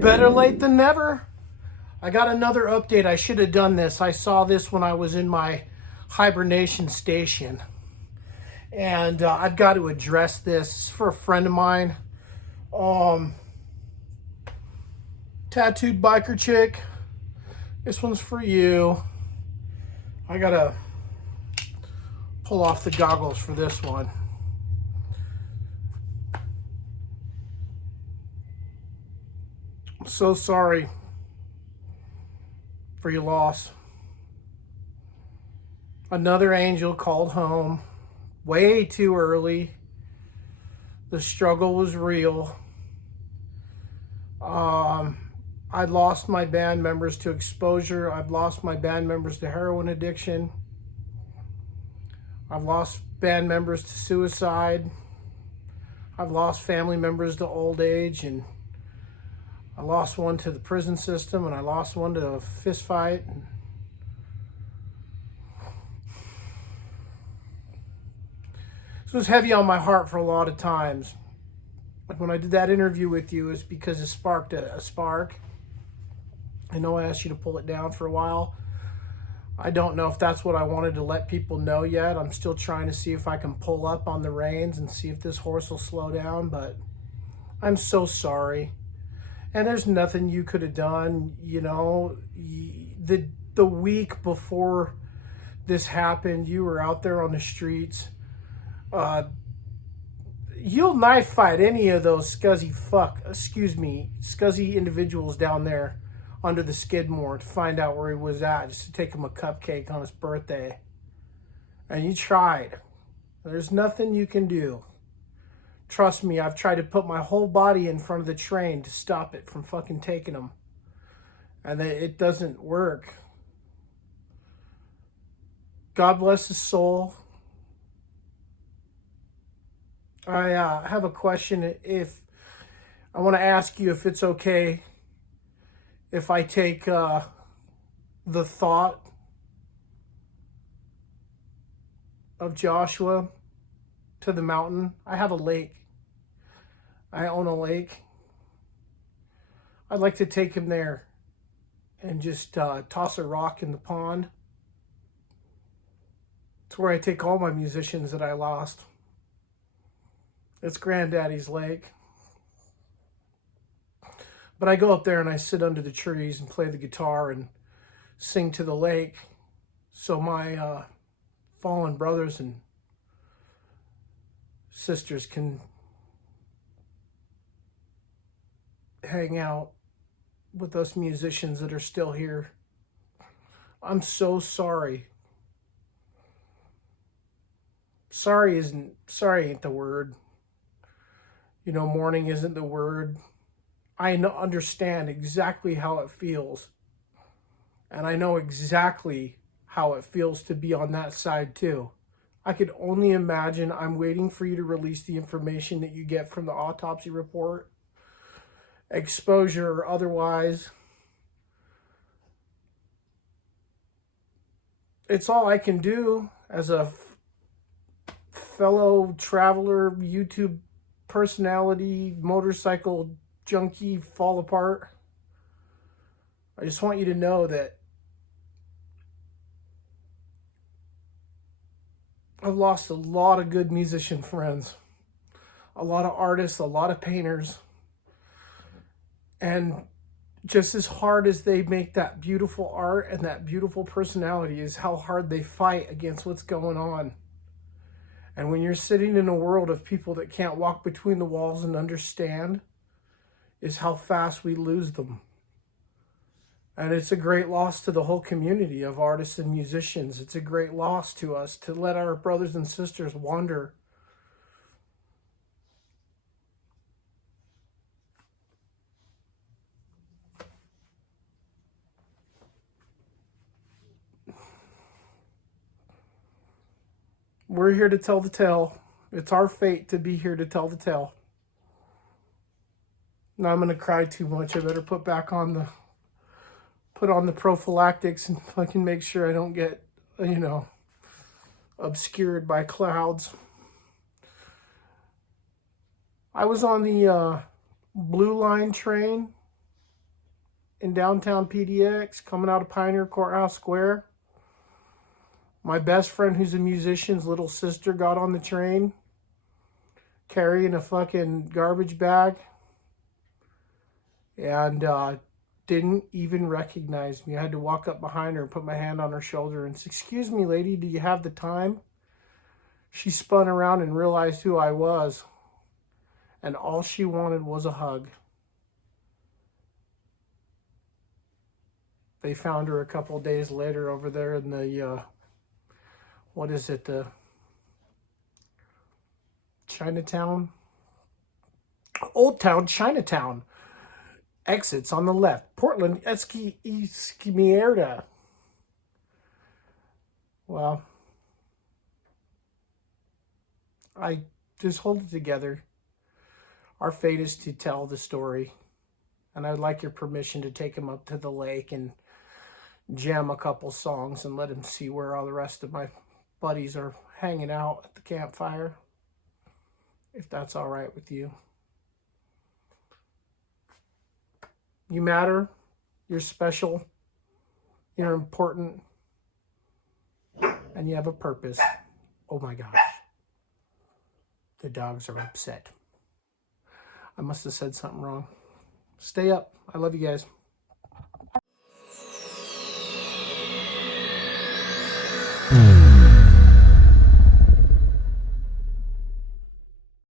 Better late than never. I got another update. I should have done this. I saw this when I was in my hibernation station. And I've got to address this. It's for a friend of mine. Tattooed biker chick. This one's for you. I got to pull off the goggles for this one. I'm so sorry for your loss. Another angel called home way too early. The struggle was real. I'd lost my band members to exposure. I've lost my band members to heroin addiction. I've lost band members to suicide. I've lost family members to old age, and I lost one to the prison system, and I lost one to a fist fight. This was heavy on my heart for a lot of times. Like when I did that interview with you, it's because it sparked a spark. I know I asked you to pull it down for a while. I don't know if that's what I wanted to let people know yet. I'm still trying to see if I can pull up on the reins and see if this horse will slow down, but I'm so sorry. And there's nothing you could have done. You know, the week before this happened, you were out there on the streets. You'll knife fight any of those scuzzy individuals down there under the Skidmore to find out where he was at, just to take him a cupcake on his birthday. And you tried. There's nothing you can do. Trust me, I've tried to put my whole body in front of the train to stop it from fucking taking him. And it doesn't work. God bless his soul. I have a question. If I want to ask you if it's okay if I take the thought of Joshua to the mountain. I have a lake. I own a lake. I'd like to take him there and just toss a rock in the pond. It's where I take all my musicians that I lost. It's Granddaddy's lake. But I go up there and I sit under the trees and play the guitar and sing to the lake so my fallen brothers and sisters can hang out with us musicians that are still here. I'm so sorry. Sorry ain't the word. You know, mourning isn't the word. I understand exactly how it feels. And I know exactly how it feels to be on that side too. I could only imagine. I'm waiting for you to release the information that you get from the autopsy report, exposure or otherwise. It's all I can do as a fellow traveler, YouTube personality, motorcycle junkie, fall apart. I just want you to know that I've lost a lot of good musician friends, a lot of artists, a lot of painters. And just as hard as they make that beautiful art and that beautiful personality is how hard they fight against what's going on. And when you're sitting in a world of people that can't walk between the walls and understand, is how fast we lose them. And it's a great loss to the whole community of artists and musicians. It's a great loss to us to let our brothers and sisters wander. We're here to tell the tale. It's our fate to be here to tell the tale. Now I'm going to cry too much. I better put on the prophylactics and fucking make sure I don't get, obscured by clouds. I was on the Blue Line train in downtown PDX, coming out of Pioneer Courthouse Square. My best friend, who's a musician's little sister, got on the train carrying a fucking garbage bag and didn't even recognize me. I had to walk up behind her and put my hand on her shoulder and say, "Excuse me, lady, do you have the time?" She spun around and realized who I was, and all she wanted was a hug. They found her a couple days later over there in the, what is it, the Chinatown? Old Town, Chinatown. Exits on the left. Portland, Esquimierda. Well, I just hold it together. Our fate is to tell the story. And I'd like your permission to take him up to the lake and jam a couple songs and let him see where all the rest of my buddies are hanging out at the campfire. If that's all right with you. You matter. You're special. You're important. And you have a purpose. Oh my gosh. The dogs are upset. I must have said something wrong. Stay up. I love you guys.